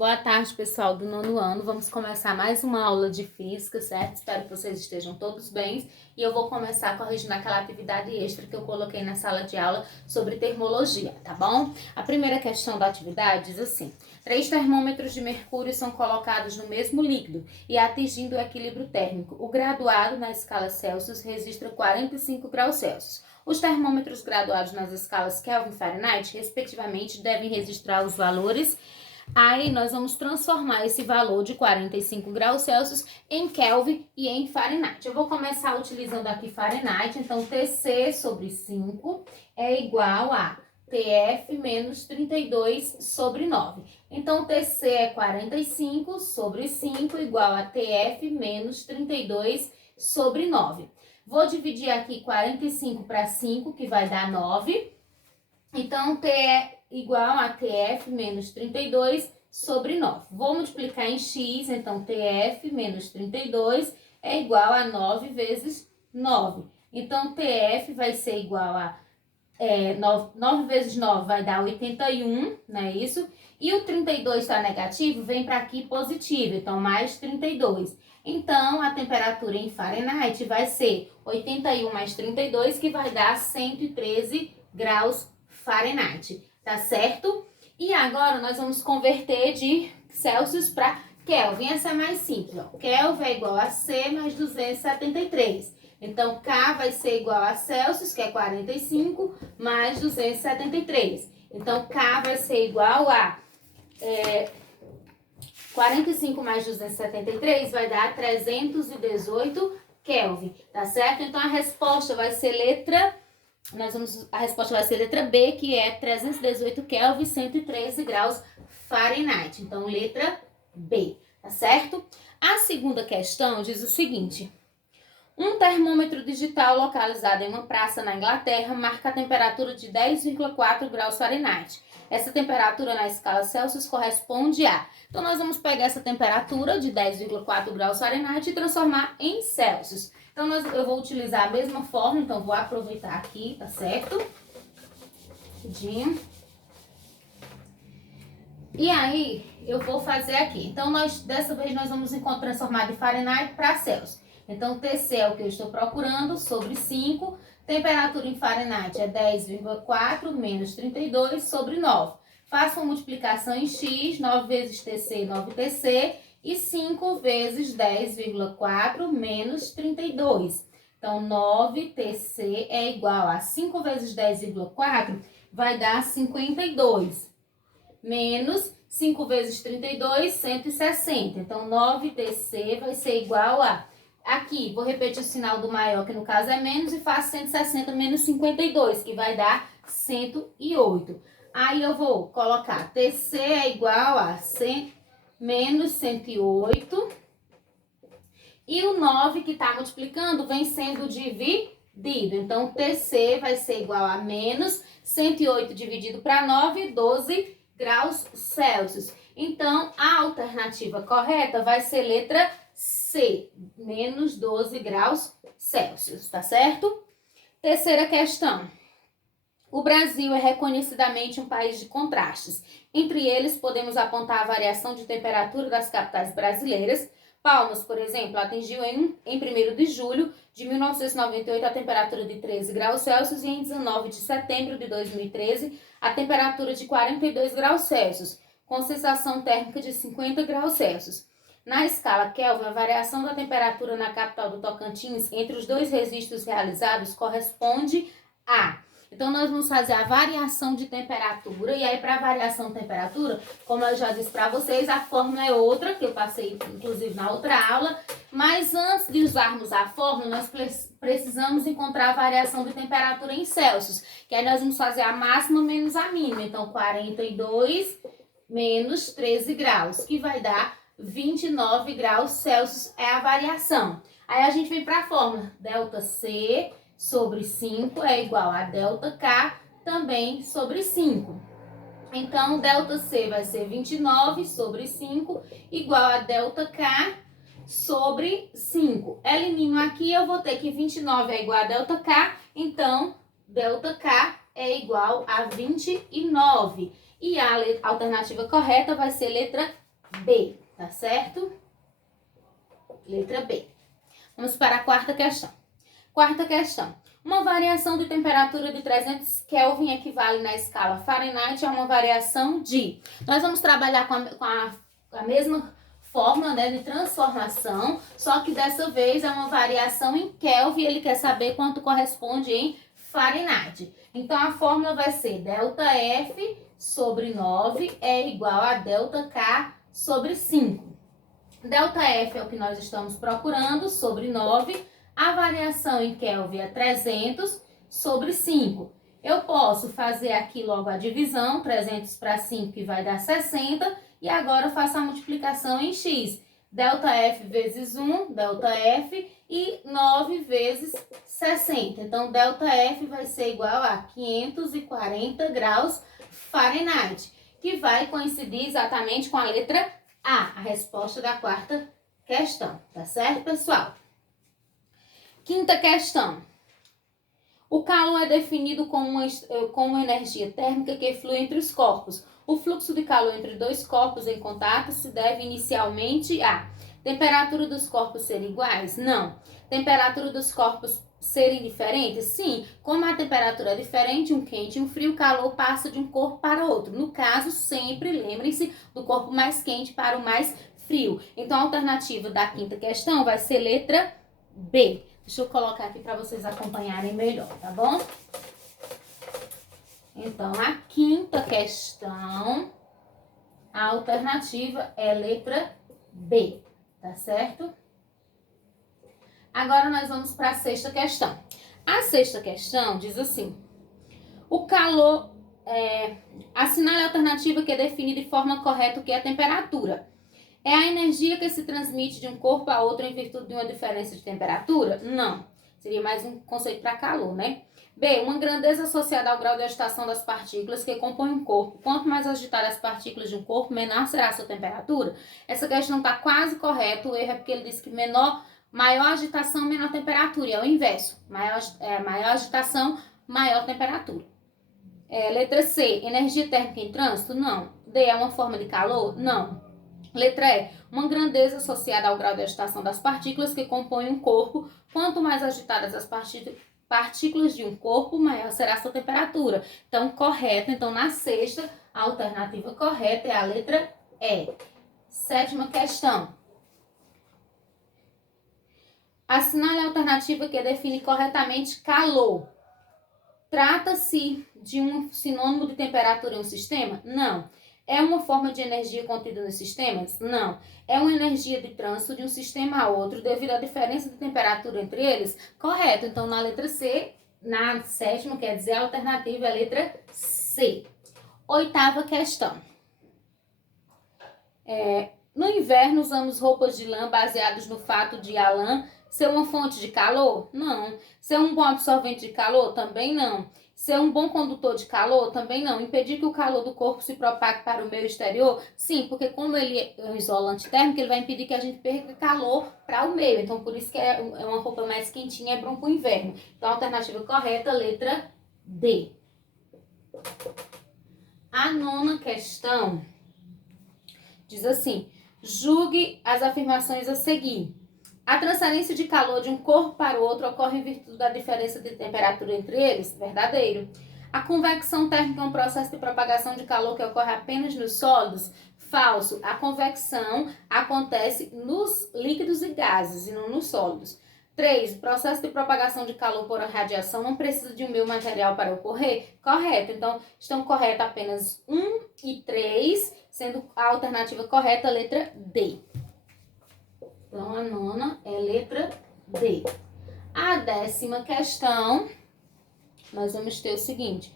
Boa tarde, pessoal do nono ano. Vamos começar mais uma aula de física, certo? Espero que vocês estejam todos bem. E eu vou começar corrigindo aquela atividade extra que eu coloquei na sala de aula sobre termologia, tá bom? A primeira questão da atividade diz assim: 3 termômetros de mercúrio são colocados no mesmo líquido e atingindo o equilíbrio térmico. O graduado na escala Celsius registra 45 graus Celsius. Os termômetros graduados nas escalas Kelvin e Fahrenheit, respectivamente, devem registrar os valores. Aí nós vamos transformar esse valor de 45 graus Celsius em Kelvin e em Fahrenheit. Eu vou começar utilizando aqui Fahrenheit, então TC sobre 5 é igual a TF menos 32 sobre 9. Então TC é 45 sobre 5 igual a TF menos 32 sobre 9. Vou dividir aqui 45 para 5, que vai dar 9. Então, T é igual a TF menos 32 sobre 9. Vou multiplicar em x, então TF menos 32 é igual a 9 vezes 9. Então, TF vai ser igual a 9 vezes 9 vai dar 81, não é isso? E o 32 está negativo, vem para aqui positivo, então mais 32. Então, a temperatura em Fahrenheit vai ser 81 mais 32, que vai dar 113 graus Fahrenheit, tá certo? E agora nós vamos converter de Celsius para Kelvin. Essa é mais simples, ó. Kelvin é igual a C mais 273. Então, K vai ser igual a Celsius, que é 45, mais 273. Então, K vai ser igual a 45 mais 273 vai dar 318 Kelvin, tá certo? Então, a resposta vai ser a resposta vai ser letra B, que é 318 Kelvin, 113 graus Fahrenheit. Então, letra B, tá certo? A segunda questão diz o seguinte: um termômetro digital localizado em uma praça na Inglaterra marca a temperatura de 10,4 graus Fahrenheit. Essa temperatura na escala Celsius corresponde a... Então, nós vamos pegar essa temperatura de 10,4 graus Fahrenheit e transformar em Celsius. Então, eu vou utilizar a mesma fórmula, então vou aproveitar aqui, tá certo? Rapidinho. E aí, eu vou fazer aqui. Então, dessa vez, nós vamos transformar de Fahrenheit para Celsius. Então, TC é o que eu estou procurando, sobre 5. Temperatura em Fahrenheit é 10,4 menos 32 sobre 9. Faço uma multiplicação em x, 9 vezes TC, 9TC, e 5 vezes 10,4 menos 32. Então, 9TC é igual a 5 vezes 10,4, vai dar 52. Menos 5 vezes 32, 160. Então, 9TC vai ser igual a... Aqui, vou repetir o sinal do maior, que no caso é menos, e faço 160 menos 52, que vai dar 108. Aí, eu vou colocar TC é igual a 100 menos 108. E o 9 que está multiplicando vem sendo dividido. Então, TC vai ser igual a menos 108 dividido para 9, 12 graus Celsius. Então, a alternativa correta vai ser letra C, menos 12 graus Celsius, tá certo? Terceira questão. O Brasil é reconhecidamente um país de contrastes. Entre eles, podemos apontar a variação de temperatura das capitais brasileiras. Palmas, por exemplo, atingiu em 1º de julho de 1998 a temperatura de 13 graus Celsius e em 19 de setembro de 2013 a temperatura de 42 graus Celsius, com sensação térmica de 50 graus Celsius. Na escala Kelvin, a variação da temperatura na capital do Tocantins entre os dois registros realizados corresponde a... Então, nós vamos fazer a variação de temperatura, e aí para a variação de temperatura, como eu já disse para vocês, a fórmula é outra, que eu passei inclusive na outra aula, mas antes de usarmos a fórmula, nós precisamos encontrar a variação de temperatura em Celsius, que aí nós vamos fazer a máxima menos a mínima, então 42 menos 13 graus, que vai dar 29 graus Celsius é a variação. Aí a gente vem para a fórmula, ΔC sobre 5 é igual a ΔK também sobre 5. Então, ΔC vai ser 29 sobre 5 igual a ΔK sobre 5. Elimino aqui, eu vou ter que 29 é igual a ΔK, então ΔK é igual a 29. E a alternativa correta vai ser letra B, tá certo? Letra B. Vamos para a quarta questão. Quarta questão. Uma variação de temperatura de 300 Kelvin equivale na escala Fahrenheit a uma variação de... Nós vamos trabalhar com a mesma fórmula, né, de transformação, só que dessa vez é uma variação em Kelvin, ele quer saber quanto corresponde em Fahrenheit. Então, a fórmula vai ser ΔF sobre 9 é igual a ΔK sobre 5. ΔF é o que nós estamos procurando, sobre 9. A variação em Kelvin é 300 sobre 5. Eu posso fazer aqui logo a divisão, 300 para 5, que vai dar 60. E agora faço a multiplicação em x. ΔF vezes 1, ΔF, e 9 vezes 60. Então, ΔF vai ser igual a 540 graus Fahrenheit, que vai coincidir exatamente com a letra A resposta da quarta questão. Tá certo, pessoal? Quinta questão. O calor é definido como uma energia térmica que flui entre os corpos. O fluxo de calor entre dois corpos em contato se deve inicialmente a temperatura dos corpos serem iguais? Não. Temperatura dos corpos serem diferentes? Sim. Como a temperatura é diferente, um quente e um frio, o calor passa de um corpo para outro. No caso, sempre lembrem-se do corpo mais quente para o mais frio. Então, a alternativa da quinta questão vai ser letra B. Deixa eu colocar aqui para vocês acompanharem melhor, tá bom? Então, a quinta questão, a alternativa é letra B, tá certo? Agora nós vamos para a sexta questão. A sexta questão diz assim: o calor, assinale a alternativa que define de forma correta o que é a temperatura. É a energia que se transmite de um corpo a outro em virtude de uma diferença de temperatura? Não. Seria mais um conceito para calor, né? B. Uma grandeza associada ao grau de agitação das partículas que compõem um corpo. Quanto mais agitadas as partículas de um corpo, menor será a sua temperatura. Essa questão está quase correta. O erro é porque ele diz que maior agitação, menor temperatura. E é o inverso. Maior agitação, maior temperatura. Letra C. Energia térmica em trânsito? Não. D. É uma forma de calor? Não. Letra E. Uma grandeza associada ao grau de agitação das partículas que compõem um corpo. Quanto mais agitadas as partículas de um corpo, maior será a sua temperatura. Então, correto. Então, na sexta, a alternativa correta é a letra E. Sétima questão. Assinale a alternativa que define corretamente calor. Trata-se de um sinônimo de temperatura em um sistema? Não. É uma forma de energia contida nos sistemas? Não. É uma energia de trânsito de um sistema a outro devido à diferença de temperatura entre eles? Correto. Então, na letra C, na sétima, quer dizer, a alternativa é a letra C. Oitava questão. No inverno, usamos roupas de lã baseadas no fato de a lã ser uma fonte de calor? Não. Ser um bom absorvente de calor? Também não. Ser um bom condutor de calor? Também não. Impedir que o calor do corpo se propague para o meio exterior? Sim, porque como ele é um isolante térmico, ele vai impedir que a gente perca calor para o meio. Então, por isso que é uma roupa mais quentinha, é bom para o inverno. Então, a alternativa correta, letra D. A nona questão diz assim: julgue as afirmações a seguir. A transferência de calor de um corpo para o outro ocorre em virtude da diferença de temperatura entre eles? Verdadeiro. A convecção térmica é um processo de propagação de calor que ocorre apenas nos sólidos? Falso. A convecção acontece nos líquidos e gases e não nos sólidos. 3. O processo de propagação de calor por radiação não precisa de um meio material para ocorrer? Correto. Então, estão corretas apenas 1 e 3, sendo a alternativa correta a letra D. Então, a nona é letra D. A 10ª questão, nós vamos ter o seguinte: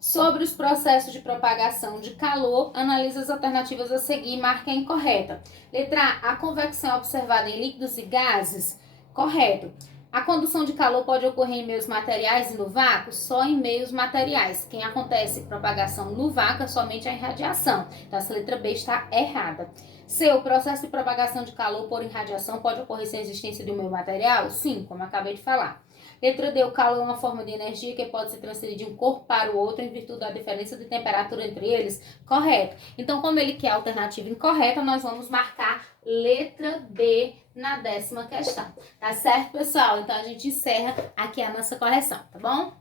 sobre os processos de propagação de calor, analise as alternativas a seguir e marque a incorreta. Letra A. A convecção é observada em líquidos e gases? Correto. A condução de calor pode ocorrer em meios materiais e no vácuo? Só em meios materiais. Quem acontece propagação no vácuo é somente a irradiação. Então, essa letra B está errada. C. O processo de propagação de calor por irradiação pode ocorrer sem a existência de um meio material? Sim, como eu acabei de falar. Letra D, o calor é uma forma de energia que pode ser transferida de um corpo para o outro em virtude da diferença de temperatura entre eles. Correto. Então, como ele quer a alternativa incorreta, nós vamos marcar letra B na 10ª questão. Tá certo, pessoal? Então, a gente encerra aqui a nossa correção, tá bom?